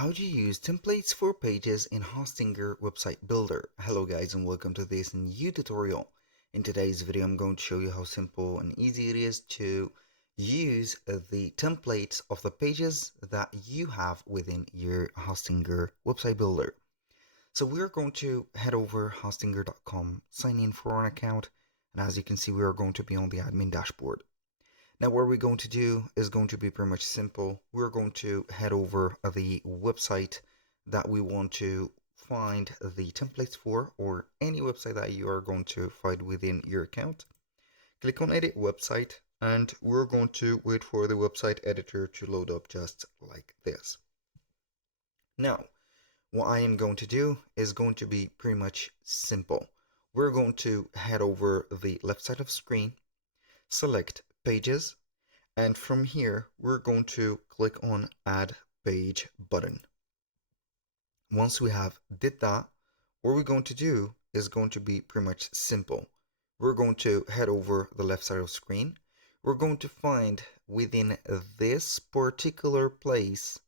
How do you use templates for pages in Hostinger Website Builder? Hello guys and welcome to this new tutorial. In today's video I'm going to show you how simple and easy it is to use the templates of the pages that you have within your Hostinger Website Builder. So we're going to head over hostinger.com, sign in for an account, and as you can see we are going to be on the admin dashboard. Now what we're going to do is going to be pretty much simple. We're going to head over the website that we want to find the templates for, or any website that you are going to find within your account. Click on edit website and we're going to wait for the website editor to load up just like this. Now what I am going to do is going to be pretty much simple. We're going to head over the left side of the screen, select pages, and from here we're going to click on add page button. Once we have did that, what we're going to do is going to be pretty much simple. We're going to head over the left side of the screen. We're going to find within this particular place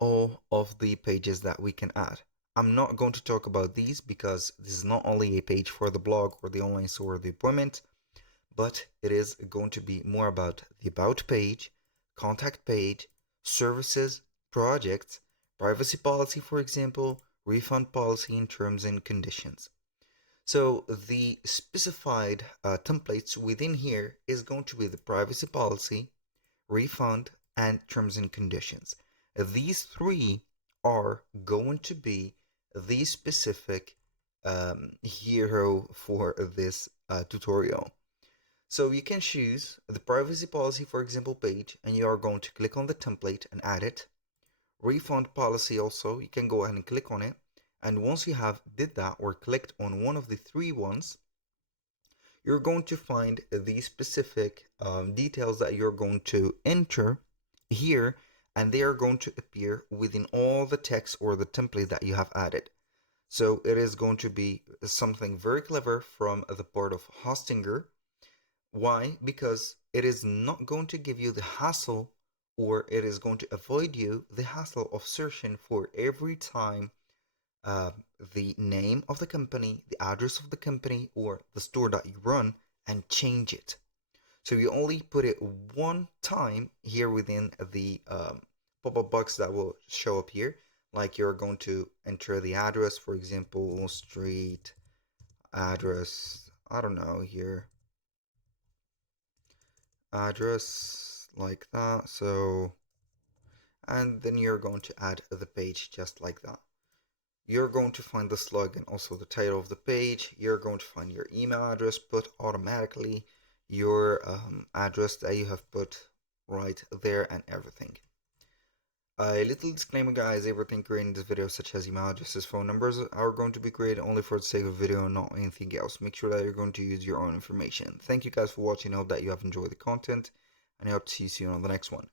all of the pages that we can add. I'm not going to talk about these because this is not only a page for the blog or the online store or the appointment, but it is going to be more about the about page, contact page, services, projects, privacy policy, for example, refund policy, and terms and conditions. So the specified templates within here is going to be the privacy policy, refund, and terms and conditions. These three are going to be the specific hero for this tutorial. So you can choose the privacy policy, for example, page, and you are going to click on the template and add it. Refund policy also, you can go ahead and click on it. And once you have did that or clicked on one of the three ones, you're going to find the specific details that you're going to enter here, and they are going to appear within all the text or the template that you have added. So it is going to be something very clever from the part of Hostinger. Why? Because it is not going to give you the hassle, or it is going to avoid you the hassle of searching for every time the name of the company, the address of the company, or the store that you run, and change it. So you only put it one time here within the pop-up box that will show up here. Like you're going to enter the address, for example, street address, I don't know, here. Address like that. So, and then you're going to add the page just like that. You're going to find the slug and also the title of the page. You're going to find your email address put automatically, your address that you have put right there, and everything. A little disclaimer, guys, everything created in this video, such as email addresses, phone numbers, are going to be created only for the sake of video and not anything else. Make sure that you're going to use your own information. Thank you guys for watching. I hope that you have enjoyed the content, and I hope to see you soon on the next one.